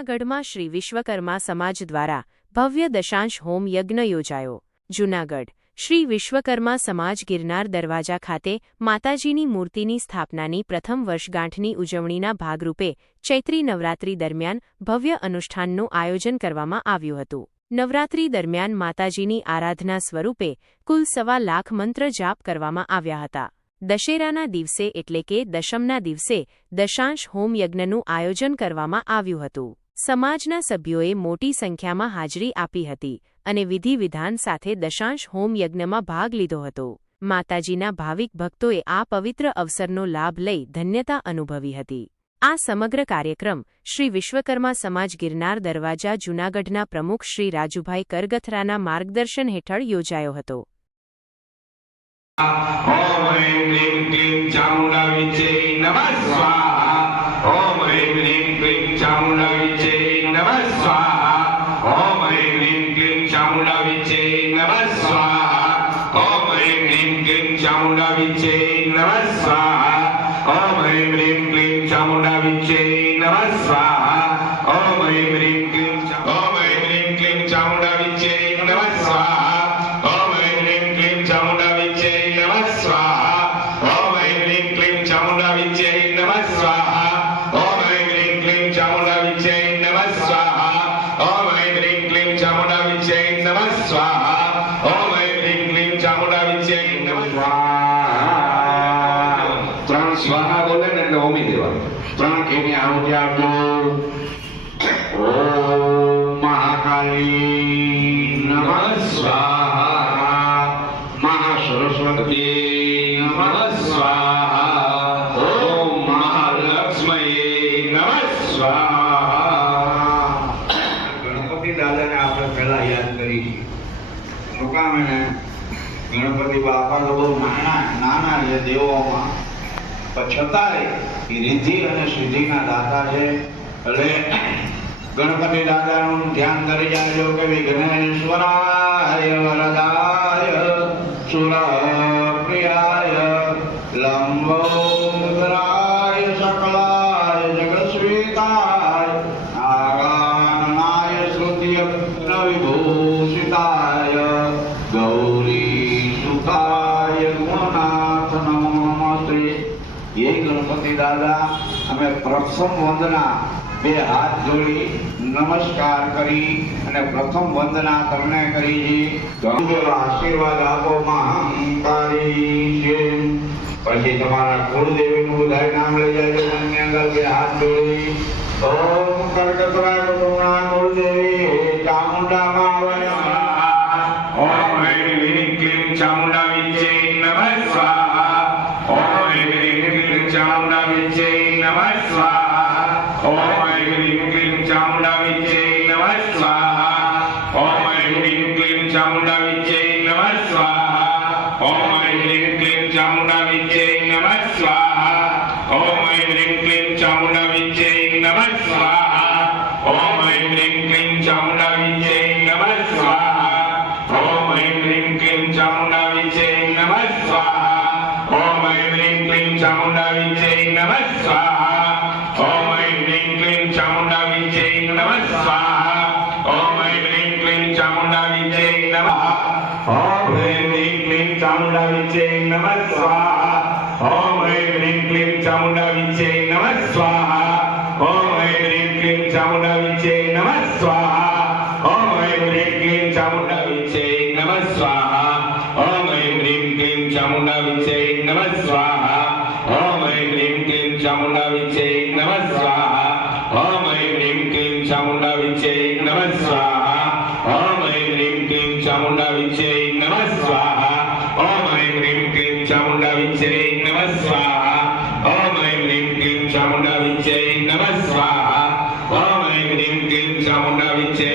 જૂનાગઢમાં શ્રી વિશ્વકર્મા સમાજ દ્વારા ભવ્ય દશાંશ હોમ યજ્ઞ યોજાયો. જૂનાગઢ, શ્રી વિશ્વકર્મા સમાજ ગિરનાર દરવાજા ખાતે માતાજીની મૂર્તિની સ્થાપનાની પ્રથમ વર્ષગાંઠની ઉજવણીના ભાગરૂપે ચૈત્રી નવરાત્રી દરમિયાન ભવ્ય અનુષ્ઠાનનું આયોજન કરવામાં આવ્યું હતું. નવરાત્રી દરમિયાન માતાજીની આરાધના સ્વરૂપે કુલ સવા લાખ મંત્ર જાપ કરવામાં આવ્યા હતા. દશેરાના દિવસે એટલે કે દશમના દિવસે દશાંશ હોમયજ્ઞનું આયોજન કરવામાં આવ્યું હતું. સમાજના સભ્યોએ મોટી સંખ્યામાં હાજરી આપી હતી અને વિધિ વિધાન સાથે દશાંશ હોમ યજ્ઞમાં ભાગ લીધો હતો. માતાજીના ભાવિક ભક્તોએ આ પવિત્ર અવસરનો લાભ લઈ ધન્યતા અનુભવી હતી. આ સમગ્ર કાર્યક્રમ શ્રી વિશ્વકર્મા સમાજ ગિરનાર દરવાજા જૂનાગઢના પ્રમુખ શ્રી રાજુભાઈ કરગથરાના માર્ગદર્શન હેઠળ યોજાયો હતો. ચામુંડા વિચે નમઃ ओम ह्रीं ह्रीं क्लीं चामुण्डाविचे नमः स्वाहा ओम ह्रीं ह्रीं क्लीं चामुण्डाविचे नमः स्वाहा ओम ह्रीं ह्रीं क्लीं चामुण्डाविचे नमः स्वाहा ओम ह्रीं ह्रीं क्लीं चामुण्डाविचे नमः स्वाहा ત્રણ સ્વાહા બોલે ને એટલે હોમી દેવાનું. ત્રણ કેની આહુતિ આપજો ઓમ મહાકાળી યાદ કરી. શું કામ એને. ગણપતિ બાપા તો નાના નાના દેવોમાં. પણ છતાંય એ રિદ્ધિ અને સિદ્ધિના દાતા છે. એટલે ગણપતિ દાદાનું ધ્યાન કરી જાજો કે વિઘ્નેશ્વરાય વરદાય, સુરપ્રિયાય, લંબોદરાય, સકલાય જગસ્વીતાય નારાયણાય, શ્રુતિય વિભૂષિતાય દાદા, અમે પ્રથમ વંદના બે હાથ જોડી નમસ્કાર કરી અને પ્રથમ વંદના તમને કરી આશીર્વાદ આપો મહાંકારી પછી તમારા કુળદેવીનું બધાય નામ લઈ જાય બે હાથ જોડી. చాముండా విద్యై నమ స్వాహ ఓం ఐం హ్రీం క్లీం చాముండా విద్యై నమ స్వాహ ఓం ఐం హ్రీం క్లీం చాముండా విద్యై नमः ॐ ह्रीं ह्रीं क्लीं चामुण्डा विजये नमः स्वाहा ॐ ह्रीं ह्रीं क्लीं चामुण्डा विजये नमः स्वाहा ॐ ह्रीं ह्रीं क्लीं चामुण्डा विजये नमः स्वाहा ॐ ह्रीं ह्रीं क्लीं चामुण्डा विजये नमः स्वाहा ॐ ह्रीं ह्रीं क्लीं चामुण्डा विजये नमः स्वाहा ॐ ह्रीं ह्रीं क्लीं चामुण्डा विजये చాముండా వించే నమ స్వాహ. ఓం ఐం హ్రీం క్లీం చాముండా వించే నమ స్వాహ. ఓం ఐం హ్రీం క్లీం చాముండా వించే నమ స్వాహ. ఓం ఐం హ్రీం క్లీం చాముండా వించే